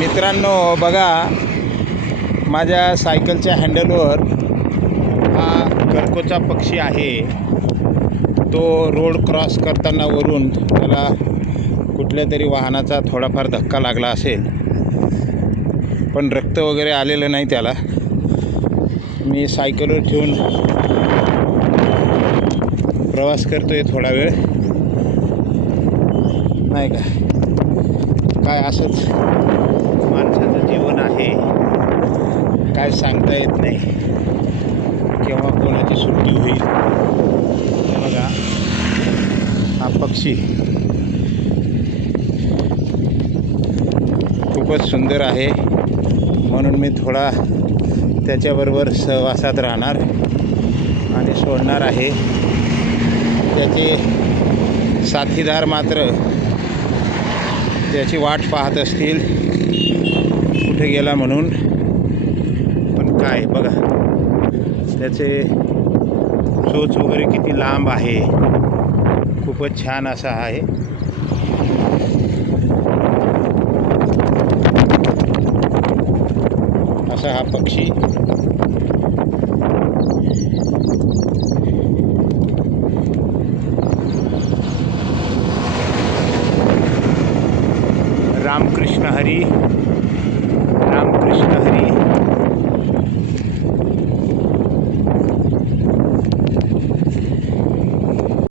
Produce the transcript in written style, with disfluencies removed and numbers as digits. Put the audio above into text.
मित्रांनो बघा, माझ्या सायकलच्या हँडलवर हा करकोचा पक्षी आहे. तो रोड क्रॉस करताना वरून त्याला कुठल्या तरी वाहनाचा थोडाफार धक्का लागला असेल, पण रक्त वगैरे आलेलं नाही त्याला. मी सायकलवर ठेवून प्रवास करतोय थोडा वेळ, नाही का. काय असंच माणसाचं जीवन आहे, काय सांगता येत नाही केव्हा कोणाची सुट्टी होईल. हे बघा, हा पक्षी खूपच सुंदर आहे, म्हणून मी थोडा त्याच्याबरोबर सहवासात राहणार आणि सोडणार आहे. त्याचे साथीदार मात्र त्याची वाट पाहत असतील कुठे गेला म्हणून. पण काय बघा, त्याचे चोच वगैरे किती लांब आहे, खूपच छान असा आहे. असा हा पक्षी. रामकृष्ण हरी, रामकृष्ण हरी.